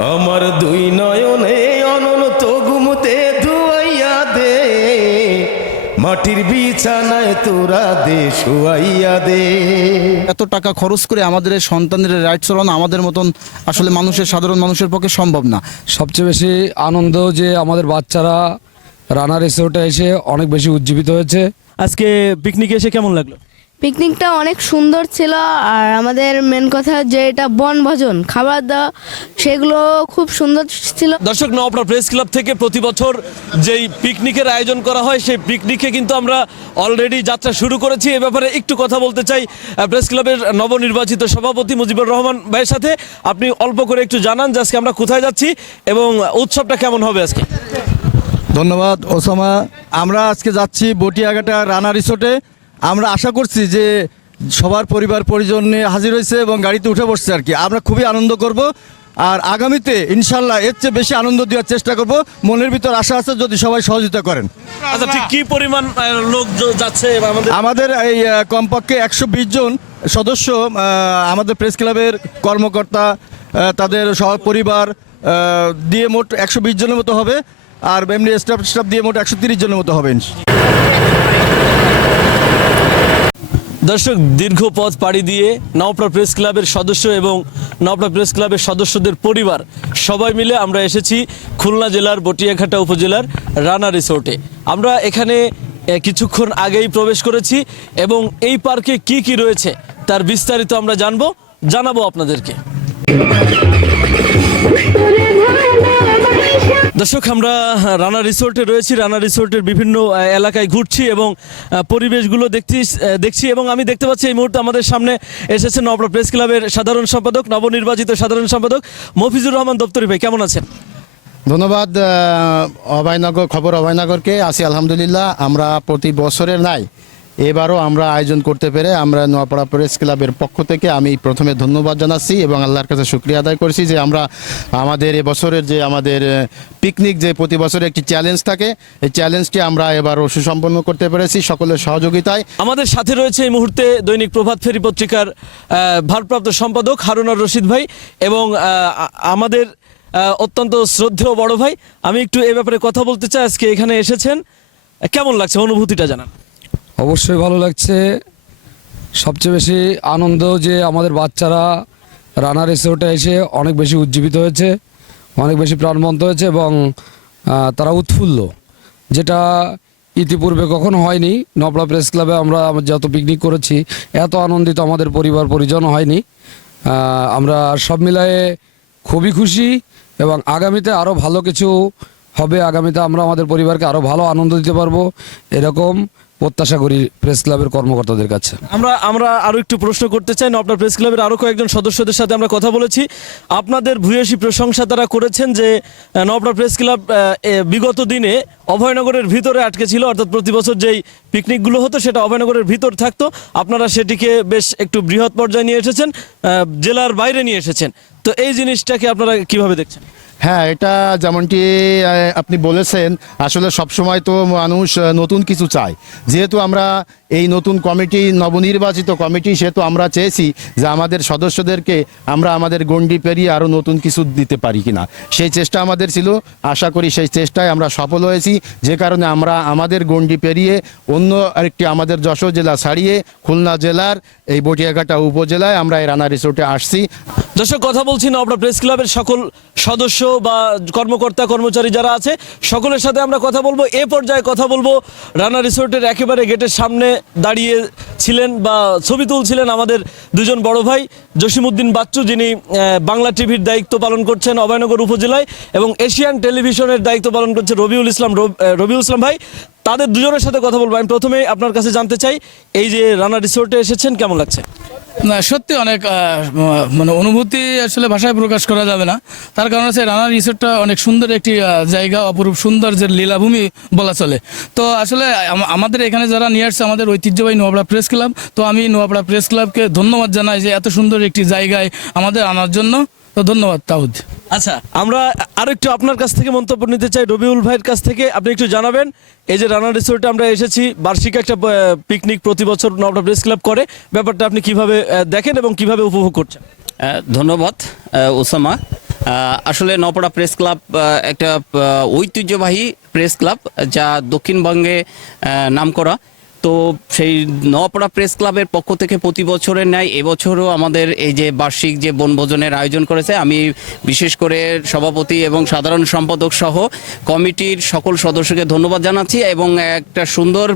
আমার দুই নয়নে অনন্ত ঘুমতে ধুয়াইয়া দে। মাটির বিছানায় তোরা দে শুয়াইয়া দে। এত টাকা খরচ করে আমাদের এই সন্তানের রাইট চালানো আমাদের মতন আসলে মানুষের সাধারণ মানুষের পক্ষে সম্ভব না। সবচেয়ে বেশি আনন্দ যে আমাদের বাচ্চারা রানা রিসোর্টে এসে অনেক বেশি উজ্জীবিত হয়েছে। আজকে পিকনিকে এসে কেমন লাগল? পিকনিকটা অনেক সুন্দর ছিল আর আমাদের মেন কথা যে এটা বনভোজন খাবার দাওয়া সেগুলো খুব সুন্দর ছিল। দর্শক নওপড়া প্রেস ক্লাব থেকে প্রতি বছর যেই পিকনিকের আয়োজন করা হয় সেই পিকনিকে কিন্তু আমরা অলরেডি যাত্রা শুরু করেছি। এ ব্যাপারে একটু কথা বলতে চাই। প্রেস ক্লাবের নবনির্বাচিত সভাপতি মুজিবুর রহমান ভাইয়ের সাথে। আপনি অল্প করে একটু জানান যে আজকে আমরা কোথায় যাচ্ছি এবং উৎসবটা কেমন হবে আজকে? ধন্যবাদ ওসামা। আমরা আজকে যাচ্ছি বটিয়াঘাটা রানা রিসোর্টে। আমরা আশা করছি যে সবার পরিবার পরিজন নিয়ে হাজির হয়েছে এবং গাড়িতে উঠে বসছে আর কি। আমরা খুবই আনন্দ করব আর আগামীতে ইনশাল্লাহ এর চেয়ে বেশি আনন্দ দেওয়ার চেষ্টা করব। মনের ভিতর আশা আছে যদি সবাই সহযোগিতা করেন। আচ্ছা ঠিক কি পরিমাণ লোক যাচ্ছে আমাদের এই কমপক্ষে একশো বিশ জন সদস্য আমাদের প্রেস ক্লাবের কর্মকর্তা তাদের সহ পরিবার দিয়ে মোট একশো বিশ জনের মতো হবে। আর এমনি স্টাফ স্টাফ দিয়ে মোট একশো জনের মতো হবে দর্শক, দীর্ঘ পথ পাড়ি দিয়ে নওপড়া প্রেস ক্লাবের সদস্য এবং নওপড়া প্রেস ক্লাবের সদস্যদের পরিবার সবাই মিলে আমরা এসেছি খুলনা জেলার বটিয়াঘাটা উপজেলার রানা রিসোর্টে। আমরা এখানে কিছুক্ষণ আগেই প্রবেশ করেছি এবং এই পার্কে কি কি রয়েছে তার বিস্তারিত আমরা জানব, জানাব আপনাদেরকে। দর্শক, আমরা রানা রিসোর্টে রয়েছি। রানা রিসোর্টের বিভিন্ন এলাকায় ঘুরছি এবং পরিবেশগুলো দেখছি দেখছি এবং আমি দেখতে পাচ্ছি এই মুহূর্তে আমাদের সামনে এসেছেন নবরা প্রেস ক্লাবের সাধারণ সম্পাদক, নবনির্বাচিত সাধারণ সম্পাদক মফিজুর রহমান দপ্তরি ভাই। কেমন আছেন? ধন্যবাদ অভয়নগর, খবর অভয়নগরকে। আছি আলহামদুলিল্লাহ, আমরা প্রতি বছরের নাই এবারও আমরা আয়োজন করতে পেরে আমরা নোয়াপাড়া প্রেস ক্লাবের পক্ষ থেকে আমি প্রথমে ধন্যবাদ জানাচ্ছি এবং আল্লাহর কাছে শুক্রিয়া আদায় করছি যে আমরা আমাদের এবছরের যে আমাদের পিকনিক যে প্রতি বছরে একটি চ্যালেঞ্জ থাকে, এই চ্যালেঞ্জটি আমরা এবারও সুসম্পন্ন করতে পেরেছি সকলের সহযোগিতায়। আমাদের সাথে রয়েছে এই মুহূর্তে দৈনিক প্রভাত ফেরি পত্রিকার ভারপ্রাপ্ত সম্পাদক হারুনার রশিদ ভাই এবং আমাদের অত্যন্ত শ্রদ্ধেয় বড় ভাই। আমি একটু এ ব্যাপারে কথা বলতে চাই। আজকে এখানে এসেছেন। কেমন লাগছে? অনুভূতিটা জানান। অবশ্যই ভালো লাগছে। সবচেয়ে বেশি আনন্দ যে আমাদের বাচ্চারা রানা রিসোর্টে এসে অনেক বেশি উজ্জীবিত হয়েছে, অনেক বেশি প্রাণবন্ত হয়েছে এবং তারা উৎফুল্ল, যেটা ইতিপূর্বে কখনো হয়নি। নবলা প্রেস ক্লাবে আমরা যত পিকনিক করেছি, এত আনন্দিত আমাদের পরিবার পরিজন হয়নি। আমরা সব মিলায়ে খুবই খুশি এবং আগামীতে আরও ভালো কিছু হবে। আগামীতে আমরা আমাদের পরিবারকে আরও ভালো আনন্দ দিতে পারব। এরকম প্রত্যাশা করি প্রেস ক্লাবের কর্মকর্তাদের কাছে। আমরা আমরা আরও একটু প্রশ্ন করতে চাই। আপনার প্রেস ক্লাবের আরও কয়েকজন সদস্যদের সাথে আমরা কথা বলেছি। আপনাদের ভূয়সী প্রশংসা তারা করেছেন যে নবনা প্রেস ক্লাব বিগত দিনে অভয়নগরের ভিতরে আটকে ছিল। অর্থাৎ প্রতি বছর যেই পিকনিকগুলো হতো, সেটা অভয়নগরের ভিতর থাকতো। আপনারা সেটিকে বেশ একটু বৃহৎ পর্যায়ে নিয়ে এসেছেন জেলার বাইরে নিয়ে এসেছেন। তো এই জিনিসটাকে আপনারা কীভাবে দেখছেন? হ্যাঁ এটা যেমনটি আপনি বলেছেন আসলে সবসময় তো মানুষ নতুন কিছু চায়। যেহেতু আমরা এই নতুন কমিটি, নবনির্বাচিত কমিটি সেহেতু আমরা চেয়েছি যে আমাদের সদস্যদেরকে আমরা আমাদের গণ্ডি পেরিয়ে আরও নতুন কিছু দিতে পারি কিনা। সেই চেষ্টা আমাদের ছিল। আশা করি সেই চেষ্টায় আমরা সফল হয়েছি। যে কারণে আমরা আমাদের গণ্ডি পেরিয়ে অন্য আরেকটি আমাদের যশোর জেলা ছাড়িয়ে খুলনা জেলার এই বটিয়াঘাটা উপজেলায় আমরা এই রানা রিসোর্টে আসছি। দর্শক, কথা বলছি না আপনার প্রেস ক্লাবের সকল সদস্য বা কর্মকর্তা, কর্মচারী যারা আছে, সকলের সাথে আমরা কথা বলব। এ পর্যায়ে কথা বলব রানা রিসোর্টের একেবারে গেটের সামনে দাঁড়িয়ে ছিলেন বা ছবি তুলছিলেন আমাদের দুজন বড় ভাই জসিমউদ্দিন বাচ্চু, যিনি বাংলা টিভির দায়িত্ব পালন করছেন অভয়নগর উপজেলায় এবং এশিয়ান টেলিভিশনের দায়িত্ব পালন করছে রবিউল ইসলাম, রব- রবিউল ইসলাম ভাই। তাদের দুজনের সাথে কথা বলব। আমি প্রথমেই আপনার কাছে জানতে চাই, এই যে রানা রিসোর্টে এসেছেন, কেমন লাগছে? না, সত্যি অনেক মানে অনুভূতি আসলে ভাষায় প্রকাশ করা যাবে না। তার কারণ হচ্ছে রানা রিসোর্টটা অনেক সুন্দর একটি জায়গা, অপরূপ সুন্দর যে লীলাভূমি বলা চলে। তো আসলে আমাদের এখানে যারা নিয়ে আসছে, আমাদের ঐতিহ্যবাহী নোয়াপাড়া প্রেস ক্লাব, তো আমি নোয়াপাড়া প্রেস ক্লাবকে ধন্যবাদ জানাই যে এত সুন্দর একটি জায়গায় আমাদের আনার জন্য। তো ধন্যবাদ তাউদ আচ্ছা। আমরা আরও একটু আপনার কাছ থেকে মন্তব্য নিতে চাই রবিউল ভাইয়ের কাছ থেকে। আপনি একটু জানাবেন এই যে রানা রিসোর্টে আমরা এসেছি বার্ষিক একটা পিকনিক প্রতি বছর নবটা প্রেস ক্লাব করে। ব্যাপারটা আপনি কীভাবে দেখেন এবং কীভাবে উপভোগ করছেন? ধন্যবাদ ওসামা। আসলে নপড়া প্রেস ক্লাব একটা ঐতিহ্যবাহী প্রেস ক্লাব যা দক্ষিণবঙ্গে আহ, নামকরা। তো সেই নপড়া প্রেস ক্লাবের পক্ষ থেকে প্রতি বছরের ন্যায় এবছরও আমাদের এই যে বার্ষিক যে বনভোজনের আয়োজন করেছে, আমি বিশেষ করে সভাপতি এবং সাধারণ সম্পাদক সহ কমিটির সকল সদস্যকে ধন্যবাদ জানাচ্ছি এবং একটা সুন্দর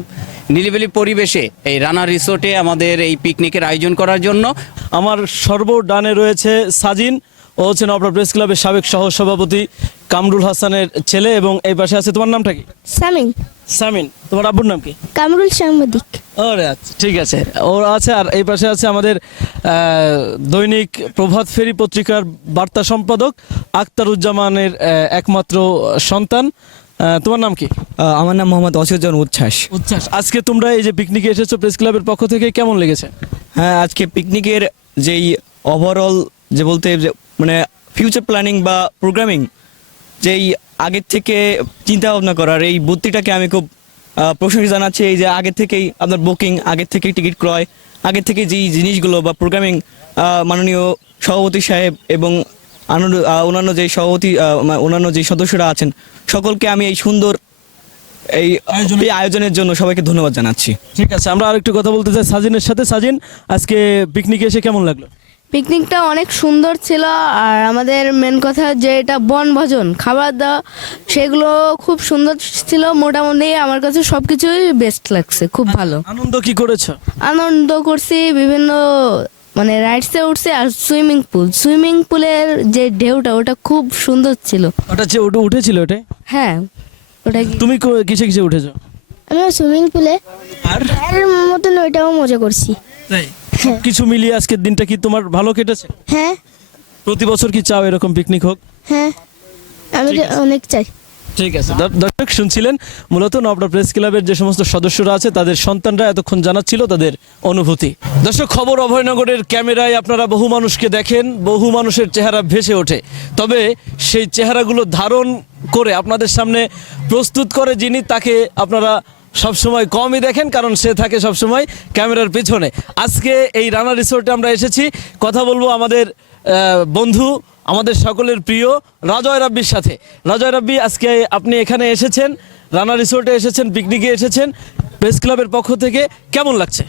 নিরিবিলি পরিবেশে এই রানা রিসোর্টে আমাদের এই পিকনিকের আয়োজন করার জন্য আমার সর্বডানে রয়েছে সাজিন। ও হচ্ছে নবরা প্রেস ক্লাবের সাবেক সহ সভাপতি কামরুল হাসানের ছেলে এবং এই পাশে আছে তোমার নামটা কি? সামিন। সামিন তোমার আব্বুর নাম কি? কামরুল সাংবাদিক। ওরে আচ্ছা ঠিক আছে। ওর আছে আর এই পাশে আছে আমাদের দৈনিক প্রভাত ফেরি পত্রিকার বার্তা সম্পাদক আক্তারুজ্জামানের একমাত্র সন্তান। তোমার নাম কি? আমার নাম মোহাম্মদ অসিরজন উচ্ছ্বাস। উচ্ছ্বাস। আজকে তোমরা এই যে পিকনিকে এসেছ প্রেস ক্লাবের পক্ষ থেকে কেমন লেগেছে? হ্যাঁ আজকে পিকনিকের যেই ওভারঅল যে বলতে যে মানে ফিউচার প্ল্যানিং বা প্রোগ্রামিং যেই আগের থেকে চিন্তা ভাবনা করার এই বুদ্ধিটাকে আমি খুব প্রশংসা জানাচ্ছি এই যে আগের থেকেই আপনার বুকিং আগের থেকেই টিকিট ক্রয় আগের থেকে যেই জিনিসগুলো বা প্রোগ্রামিং মাননীয় সভাপতি সাহেব এবং আনন্দ অন্যান্য যে সভাপতি অন্যান্য যে সদস্যরা আছেন সকলকে আমি এই সুন্দর এই এই আয়োজনের জন্য সবাইকে ধন্যবাদ জানাচ্ছি। ঠিক আছে আমরা আরেকটু কথা বলতে চাই সাজিনের সাথে। সাজিন আজকে পিকনিকে এসে কেমন লাগল? পিকনিকটা অনেক সুন্দর ছিল আর আমাদের মেন কথা যে এটা বনভোজন খাবার দাওয়া সেগুলো খুব সুন্দর ছিল মোটামুটি। আমার কাছে সব কিছুই বেস্ট লাগছে খুব ভালো। আনন্দ কি করেছ? আনন্দ করছি বিভিন্ন মানে রাইডসে উঠছে আর সুইমিং পুল সুইমিং পুলের যে ঢেউটা ওটা খুব সুন্দর ছিল। ওটা যে ওটা উঠেছিল ওটা হ্যাঁ ওটা কি তুমি কো- কিসে কিসে উঠেছো? আমি সুইমিং পুলে আর? এর মতন ওইটাও মজা করছি। তাই? কিছু মিলিয়ে আজকের দিনটা কি তোমার ভালো কেটেছে? হ্যাঁ। প্রতি বছর কি চাও এরকম পিকনিক হোক? হ্যাঁ। আমি অনেক চাই। ঠিক আছে। দর্শক শুনছিলেন মূলত নবরা প্রেস ক্লাবের যে সমস্ত সদস্যরা আছে তাদের সন্তানরা এতক্ষণ জানাচ্ছিল তাদের অনুভূতি। দর্শক খবর অভয়নগরের ক্যামেরায় আপনারা বহু মানুষকে দেখেন বহু মানুষের চেহারা ভেসে ওঠে। তবে সেই চেহারাগুলো ধারণ করে আপনাদের সামনে প্রস্তুত করে যিনি তাকে আপনারা সবসময় কমই দেখেন, কারণ সে থাকে সবসময় ক্যামেরার পেছনে। আজকে এই রানা রিসোর্টে আমরা এসেছি। কথা বলব আমাদের বন্ধু, আমাদের সকলের প্রিয় রাজয় রাব্বির সাথে। রাজয় রাব্বি, আজকে আপনি এখানে এসেছেন, রানা রিসোর্টে এসেছেন পিকনিকে এসেছেন প্রেস ক্লাবের পক্ষ থেকে। কেমন লাগছে?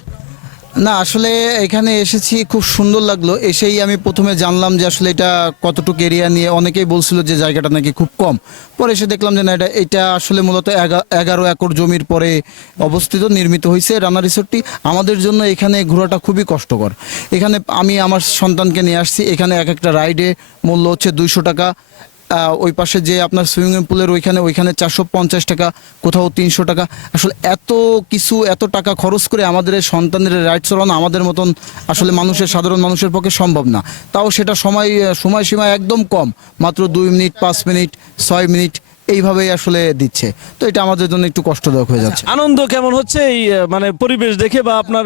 না, আসলে এখানে এসেছি, খুব সুন্দর লাগল। এসেই আমি প্রথমে জানলাম যে আসলে এটা কতটুকু এরিয়া নিয়ে। অনেকেই বলছিল যে জায়গাটা নাকি খুব কম। পরে এসে দেখলাম যে না, এটা এটা আসলে মূলত এগা- এগারো একর জমির পরে অবস্থিত, নির্মিত হয়েছে রানা রিসোর্টটি। আমাদের জন্য এখানে ঘোরাটা খুবই কষ্টকর। এখানে আমি আমার সন্তানকে নিয়ে আসছি। এখানে এক একটা রাইডে মূল্য হচ্ছে দুইশো টাকা। ওই পাশে যে আপনার সুইমিং পুলের ওইখানে ওইখানে চারশো পঞ্চাশ টাকা, কোথাও তিনশো টাকা। আসলে এত কিছু, এত টাকা খরচ করে আমাদের সন্তানের রাইড চলানো আমাদের মতন আসলে মানুষের, সাধারণ মানুষের পক্ষে সম্ভব না। তাও সেটা সময়, সময়সীমা একদম কম, মাত্র দুই মিনিট, পাঁচ মিনিট, ছয় মিনিট, এইভাবেই আসলে দিচ্ছে। তো এটা আমাদের জন্য একটু কষ্টদায়ক হয়ে যাচ্ছে। আনন্দ কেমন হচ্ছে এই মানে পরিবেশ দেখে বা আপনার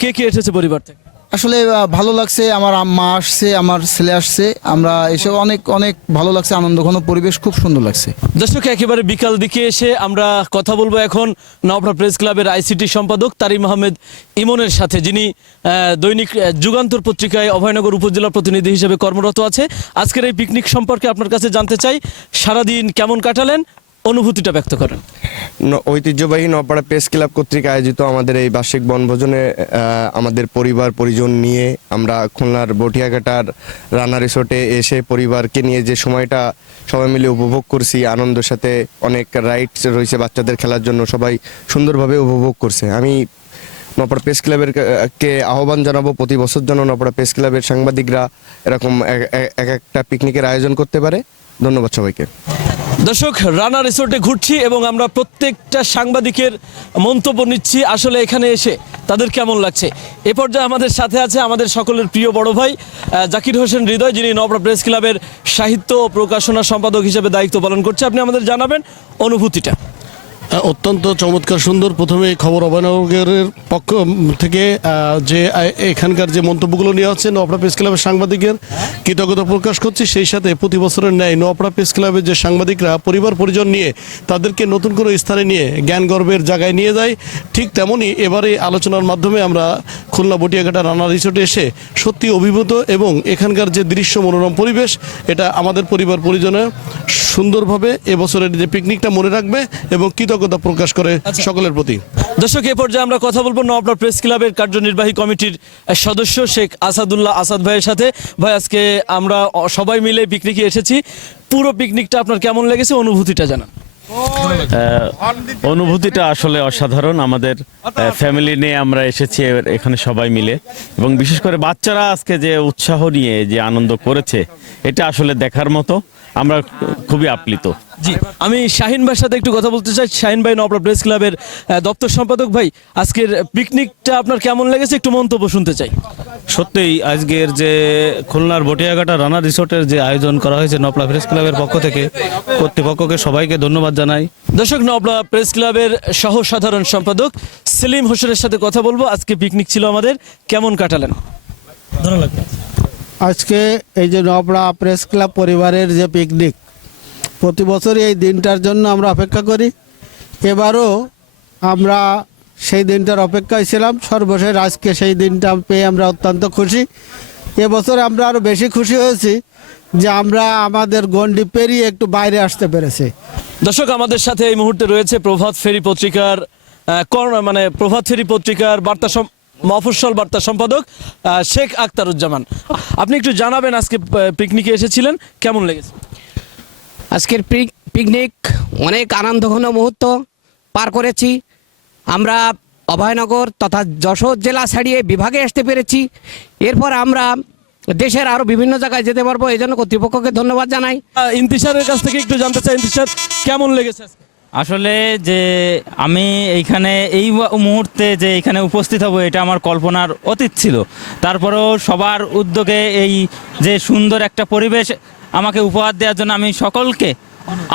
কে কে এসেছে পরিবার থেকে? আসলে ভালো লাগছে, আমার আম্মা আসছে, আমার ছেলে আসছে, আমরা এসে অনেক অনেক ভালো লাগছে আনন্দঘন পরিবেশ, খুব সুন্দর লাগছে। দর্শক, একেবারে বিকাল দিকে এসে আমরা কথা বলব এখন নবরা প্রেস ক্লাবের আইসিটি সম্পাদক তারিম আহমেদ ইমনের সাথে, যিনি দৈনিক যুগান্তর পত্রিকায় অভয়নগর উপজেলা প্রতিনিধি হিসেবে কর্মরত আছে। আজকের এই পিকনিক সম্পর্কে আপনার কাছে জানতে চাই। সারাদিন কেমন কাটালেন? অনুভূতিটা ব্যক্ত করেন। ঐতিহ্যবাহী নপাড়া প্রেস ক্লাব কর্তৃক আয়োজিত আমাদের এই বার্ষিক বনভোজনে আমাদের পরিবার, পরিজন নিয়ে আমরা খুলনার বটিয়াঘাটার রানা রিসোর্টে এসে পরিবারকে নিয়ে যে সময়টা সবাই মিলে উপভোগ করছি, আনন্দের সাথে অনেক রাইডস রয়েছে বাচ্চাদের খেলার জন্য সবাই সুন্দরভাবে উপভোগ করছে। আমি নপাড়া প্রেস ক্লাবের কে আহ্বান জানাব, প্রতি বছর যেন নপাড়া প্রেস ক্লাবের সাংবাদিকরা এরকম এক একটা পিকনিকের আয়োজন করতে পারে। ধন্যবাদ সবাইকে। দর্শক, রানা রিসোর্টে ঘুরছি এবং আমরা প্রত্যেকটা সাংবাদিকের মন্তব্য নিচ্ছি আসলে এখানে এসে। তাদের কেমন লাগছে? এ পর্যায়ে আমাদের সাথে আছে আমাদের সকলের প্রিয় বড় ভাই জাকির হোসেন হৃদয়, যিনি নবরা প্রেস ক্লাবের সাহিত্য ও প্রকাশনা সম্পাদক হিসেবে দায়িত্ব পালন করছে। আপনি আমাদের জানাবেন অনুভূতিটা। অত্যন্ত চমৎকার সুন্দর প্রথমে খবর অভয়নগরের পক্ষ থেকে যে এখানকার যে মন্তব্যগুলো নেওয়া হচ্ছে নোয়াপড়া প্রেস ক্লাবের সাংবাদিকের কৃতজ্ঞতা প্রকাশ করছি। সেই সাথে প্রতি বছরের ন্যায় নোয়াপড়া প্রেস ক্লাবের যে সাংবাদিকরা পরিবার পরিজন নিয়ে তাদেরকে নতুন কোনো স্থানে নিয়ে জ্ঞান গর্বের জায়গায় নিয়ে যায়, ঠিক তেমনই এবারে আলোচনার মাধ্যমে আমরা খুলনা বটিয়াঘাটা রানা রিসোর্টে এসে সত্যি অভিভূত এবং এখানকার যে দৃশ্য মনোরম পরিবেশ, এটা আমাদের পরিবার পরিজনের সুন্দরভাবে এবছরের যে পিকনিকটা মনে রাখবে এবং কৃতজ্ঞতা প্রকাশ করে সকলের প্রতি। দর্শক এ পর্যায়ে আমরা কথা বলব নবরা প্রেস ক্লাবের কার্যনির্বাহী কমিটির সদস্য শেখ আসাদুল্লাহ আসাদ ভাইয়ের সাথে। ভাই আজকে আমরা সবাই মিলে পিকনিকে এসেছি। পুরো পিকনিকটা আপনার কেমন লেগেছে? অনুভূতিটা জানান। অনুভূতিটা আসলে অসাধারণ। আমাদের ফ্যামিলি নিয়ে আমরা এসেছি এখানে সবাই মিলে। এবং বিশেষ করে বাচ্চারা আজকে যে উৎসাহ নিয়ে যে আনন্দ করেছে এটা আসলে দেখার মতো। আমরা খুবই আপ্লিত। জি আমি শাহিন ভাইয়ের সাথে একটু কথা বলতে চাই। শাহিন ভাই নবরা প্রেস ক্লাবের দপ্তর সম্পাদক ভাই আজকের পিকনিকটা আপনার কেমন লেগেছে? একটু মন্তব্য শুনতে চাই। সত্যিই আজকের যে খুলনার বটিয়াঘাটা রানা রিসোর্টের যে আয়োজন করা হয়েছে নবলা প্রেস ক্লাবের পক্ষ থেকে কর্তৃপক্ষকে সবাইকে ধন্যবাদ জানাই। দর্শক নবলা প্রেস ক্লাবের সহ সাধারণ সম্পাদক সেলিম হোসেনের সাথে কথা বলব। আজকে পিকনিক ছিল আমাদের। কেমন কাটালেন? আজকে এই যে নবড়া প্রেস ক্লাব পরিবারের যে পিকনিক প্রতি বছরই এই দিনটার জন্য আমরা অপেক্ষা করি। এবারও আমরা সেই দিনটার অপেক্ষায় ছিলাম, সর্বশেষ আজকে সেই দিনটা পেয়ে আমরা অত্যন্ত খুশি। এবছর আমরা আরও বেশি খুশি হয়েছি যে আমরা আমাদের গণ্ডি পেরিয়ে একটু বাইরে আসতে পেরেছি। দর্শক, আমাদের সাথে এই মুহূর্তে রয়েছে প্রভাত ফেরি পত্রিকার মানে প্রভাত ফেরি পত্রিকার বার্তা মফস্বল বার্তা সম্পাদক শেখ আক্তারুজ্জামান আপনি একটু জানাবেন আজকে পিকনিকে এসেছিলেন কেমন লেগেছে? আজকের পিক- পিকনিক অনেক আনন্দঘন মুহূর্ত পার করেছি। আমরা অভয়নগর তথা যশোর জেলা ছাড়িয়ে বিভাগে আসতে পেরেছি। এরপর আমরা দেশের আরও বিভিন্ন জায়গায় যেতে পারব এই জন্য কর্তৃপক্ষকে ধন্যবাদ জানাই। আহ, ইন্তিশারের কাছ থেকে একটু জানতে চাই ইন্তিশার কেমন লেগেছে আজকে? আসলে যে আমি এইখানে এই মুহূর্তে যে এখানে উপস্থিত হব, এটা আমার কল্পনার অতীত ছিল। তারপরেও সবার উদ্যোগে এই যে সুন্দর একটা পরিবেশ আমাকে উপহার দেওয়ার জন্য আমি সকলকে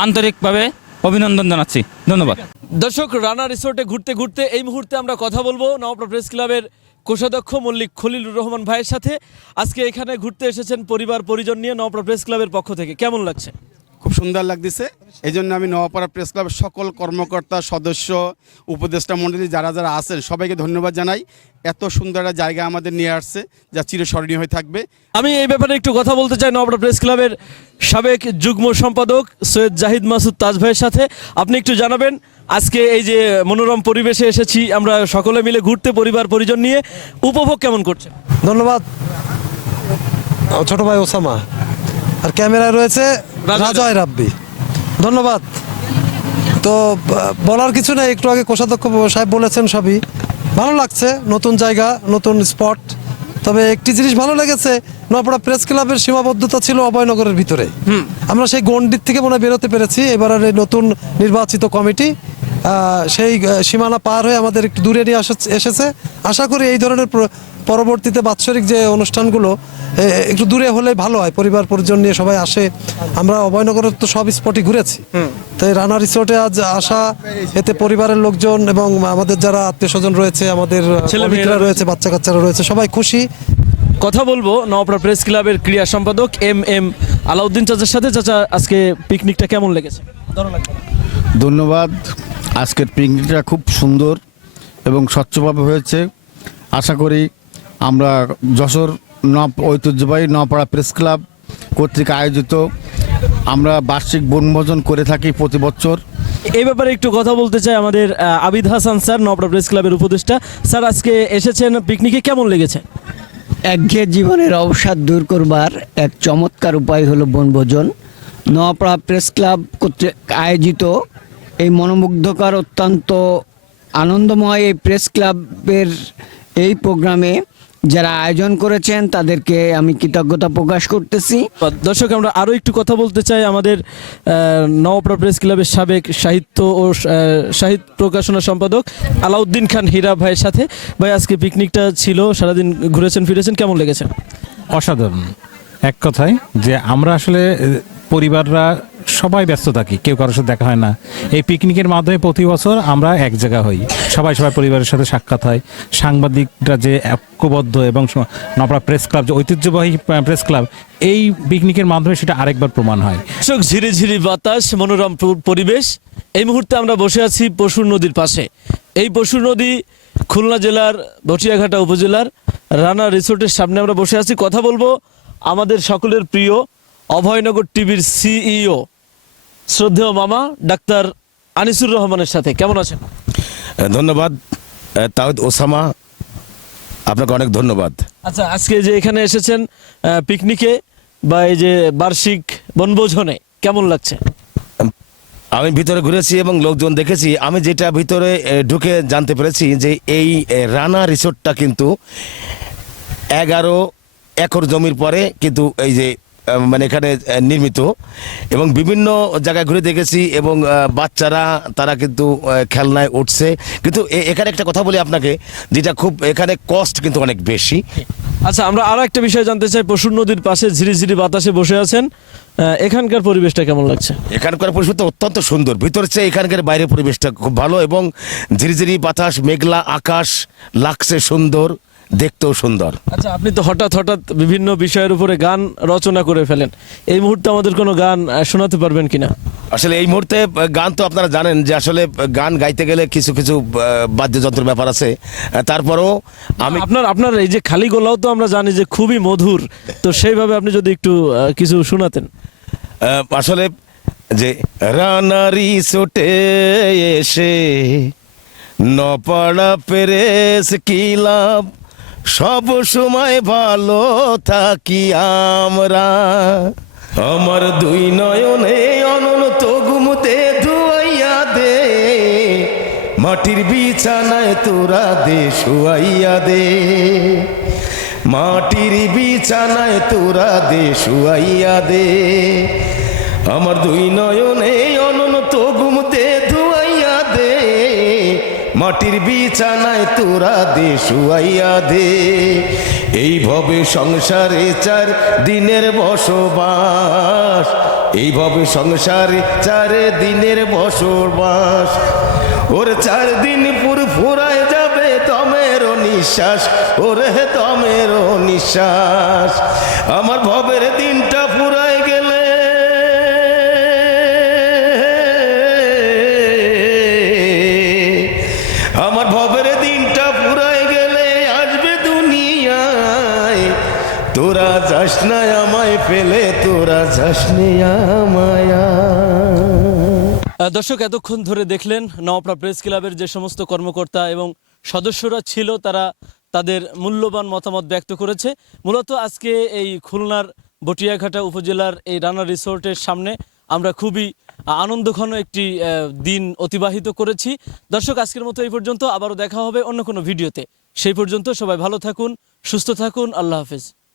আন্তরিকভাবে অভিনন্দন জানাচ্ছি। ধন্যবাদ। দর্শক, রানা রিসোর্টে ঘুরতে ঘুরতে এই মুহূর্তে আমরা কথা বলব নবপ্রা প্রেস ক্লাবের কোষাধ্যক্ষ মল্লিক খলিলুর রহমান ভাইয়ের সাথে। আজকে এখানে ঘুরতে এসেছেন পরিবার পরিজন নিয়ে নবপ্রা প্রেস ক্লাবের পক্ষ থেকে। কেমন লাগছে? খুব সুন্দর লাগতেছে। এই জন্য আমি নওয়াপাড়া প্রেস ক্লাবের সকল কর্মকর্তা সদস্য উপদেষ্টা মণ্ডলী যারা যারা আছেন সবাইকে ধন্যবাদ জানাই। এত সুন্দর একটা জায়গা আমাদের নিয়ে আসছে যা চিরস্মরণীয় হয়ে থাকবে। আমি এই ব্যাপারে একটু কথা বলতে চাই নবরা প্রেস ক্লাবের সাবেক যুগ্ম সম্পাদক সৈয়দ জাহিদ মাসুদ তাজ ভাইয়ের সাথে। আপনি একটু জানাবেন আজকে এই যে মনোরম পরিবেশে এসেছি আমরা সকলে মিলে ঘুরতে পরিবার পরিজন নিয়ে উপভোগ কেমন করছেন? ধন্যবাদ। ছোট ভাই ওসামা আর ক্যামেরায় রয়েছে রাজয় রাব্বি। ধন্যবাদ। তো বলার কিছু নেই একটু আগে কোষাধ্যক্ষ সাহেব বলেছেন সবই। ভালো লাগছে নতুন জায়গা নতুন স্পট। তবে একটি জিনিস ভালো লেগেছে নপড়া প্রেস ক্লাবের সীমাবদ্ধতা ছিল অভয়নগরের ভিতরে। আমরা সেই গণ্ডির থেকে মনে বেরোতে পেরেছি এবারের এই নতুন নির্বাচিত কমিটি সেই সীমানা পার হয়ে আমাদের একটু দূরে নিয়ে আসা- এসেছে। আশা করি এই ধরনের পরবর্তীতে বাৎসরিক যে অনুষ্ঠানগুলো একটু দূরে হলে ভালো হয়। পরিবার পরিজন নিয়ে সবাই আসে। আমরা অভয়নগরের তো সব স্পটই ঘুরেছি। তাই রানা রিসোর্টে আজ আসা এতে পরিবারের লোকজন এবং আমাদের যারা আত্মীয় স্বজন রয়েছে আমাদের ছেলেমেয়েরা। রয়েছে বাচ্চা কাচ্চারা রয়েছে সবাই খুশি। কথা বলব নবরা প্রেস ক্লাবের ক্রীড়া সম্পাদক এম এম আলাউদ্দিন চাচার সাথে। চাচা আজকে পিকনিকটা কেমন লেগেছে? ধন্যবাদ। আজকের পিকনিকটা খুব সুন্দর এবং স্বচ্ছভাবে হয়েছে। আশা করি আমরা যশোর ন ঐতিহ্যবাহী নপাড়া প্রেস ক্লাব কর্তৃক আয়োজিত আমরা বার্ষিক বনভোজন করে থাকি প্রতি বছর। এই ব্যাপারে একটু কথা বলতে চাই আমাদের আবিদ হাসান স্যার নবরা প্রেস ক্লাবের উপদেষ্টা। স্যার আজকে এসেছেন পিকনিকে কেমন লেগেছে? একঘেয়ে জীবনের অবসাদ দূর করবার এক চমৎকার উপায় হলো বনভোজন। নোয়াপাড়া প্রেস ক্লাব কর্তৃক আয়োজিত এই মনোমুগ্ধকর অত্যন্ত আনন্দময় এই প্রেস ক্লাবের এই প্রোগ্রামে যারা আয়োজন করেছেন তাদেরকে আমি কৃতজ্ঞতা প্রকাশ করতেছি। দর্শক আমরা আরও একটু কথা বলতে চাই আমাদের আহ, প্রেস ক্লাবের সাবেক সাহিত্য ও সাহিত্য প্রকাশনা সম্পাদক আলাউদ্দিন খান হীরা ভাইয়ের সাথে। ভাই আজকে পিকনিকটা ছিল সারাদিন ঘুরেছেন ফিরেছেন কেমন লেগেছে? অসাধারণ। এক কথায় যে আমরা আসলে পরিবাররা সবাই ব্যস্ত থাকি, কেউ কারোর সাথে দেখা হয় না। এই পিকনিকের মাধ্যমে প্রতি বছর আমরা এক জায়গা হই। সবাই সবাই পরিবারের সাথে সাক্ষাৎ হয়। সাংবাদিকরা যে ঐক্যবদ্ধ এবং নপড়া প্রেস ক্লাব যে ঐতিহ্যবাহী প্রেস ক্লাব এই পিকনিকের মাধ্যমে সেটা আরেকবার প্রমাণ হয়। দর্শক, ঝিরি ঝিরি বাতাস, মনোরম পরিবেশ। এই মুহূর্তে আমরা বসে আছি পশুর নদীর পাশে। এই পশুর নদী খুলনা জেলার ভটিয়াঘাটা উপজেলার রানা রিসোর্টের সামনে আমরা বসে আছি। কথা বলব আমাদের সকলের প্রিয় অভয়নগর টিভির সিইও শ্রদ্ধেয় মামা ডাক্তার আনিসুর রহমানের সাথে কেমন আছেন? ধন্যবাদ। তাওদ ওসামা আপনাকে অনেক ধন্যবাদ। আচ্ছা আজকে যে এখানে এসেছেন পিকনিকে বা এই যে বার্ষিক বনভোজনে কেমন লাগছে? আমি ভিতরে ঘুরেছি এবং লোকজন দেখেছি। আমি যেটা ভিতরে ঢুকে জানতে পেরেছি যে এই রানা রিসোর্টটা কিন্তু এগারো একর জমির পরে কিন্তু এই যে মানে এখানে নির্মিত। এবং বিভিন্ন জায়গায় ঘুরে দেখেছি এবং বাচ্চারা তারা কিন্তু খেলনায় উঠছে। কিন্তু এখানে একটা কথা বলি আপনাকে যেটা খুব এখানে কস্ট কিন্তু অনেক বেশি। আচ্ছা আমরা আরও একটা বিষয় জানতে চাই। পশুর নদীর পাশে ঝিরি ঝিরি বাতাসে বসে আছেন এখানকার পরিবেশটা কেমন লাগছে? এখানকার পরিবেশটা অত্যন্ত সুন্দর। ভিতর চেয়ে এখানকার বাইরের পরিবেশটা খুব ভালো এবং ঝিরিঝিরি বাতাস মেঘলা আকাশ লাগছে সুন্দর। দেখতেও সুন্দর। আচ্ছা আপনি তো হঠাৎ হঠাৎ বিভিন্ন বিষয়ের উপরে গান রচনা করে ফেলেন। এই মুহূর্তে আমাদের কোনো গান শোনাতে পারবেন কিনা? আসলে এই মুহূর্তে গান তো আপনারা জানেন যে আসলে গান গাইতে গেলে কিছু কিছু আহ, বাদ্যযন্ত্রের ব্যাপার আছে। তারপরও আমি আপনার আপনার এই যে খালি গোলাও তো আমরা জানি যে খুবই মধুর। তো সেইভাবে আপনি যদি একটু কিছু শোনাতেন। আসলে যে রানারি সোটে এসে নপাড়া পেরেস কি লাভ? সব সময় ভালো থাকি আমরা। আমার দুই নয়নে অনন্ত ঘুমতে ধুয়াইয়া দে। মাটির বিছানায় তোরা দে, শুয়াইয়া দে। মাটির বিছানায় তোরা দে, শুয়াইয়া দে। আমার দুই নয়নে মাটির বিছানায় তোরা দে, শুয়াইয়া দে। এই ভবে সংসারে চার দিনের বসবাস। এই ভবে সংসারে চার দিনের বসবাস। ওর চার দিন পুর ফুরায় যাবে তমেরও নিঃশ্বাস, ওরে তমেরও নিঃশ্বাস। আমার ভবের দিনটা তোরা যাস না আমায় ফেলে তোরা যাস আমায়। দর্শক, এতক্ষণ ধরে দেখলেন নওয়াপড়া প্রেস ক্লাবের যে সমস্ত কর্মকর্তা এবং সদস্যরা ছিল, তারা তাদের মূল্যবান মতামত ব্যক্ত করেছে। মূলত আজকে এই খুলনার বটিয়াঘাটা উপজেলার এই রানা রিসোর্টের সামনে আমরা খুবই আনন্দঘন একটি দিন অতিবাহিত করেছি। দর্শক, আজকের মতো এই পর্যন্ত। আবারও দেখা হবে অন্য কোনো ভিডিওতে। সেই পর্যন্ত সবাই ভালো থাকুন, সুস্থ থাকুন। আল্লাহ হাফেজ।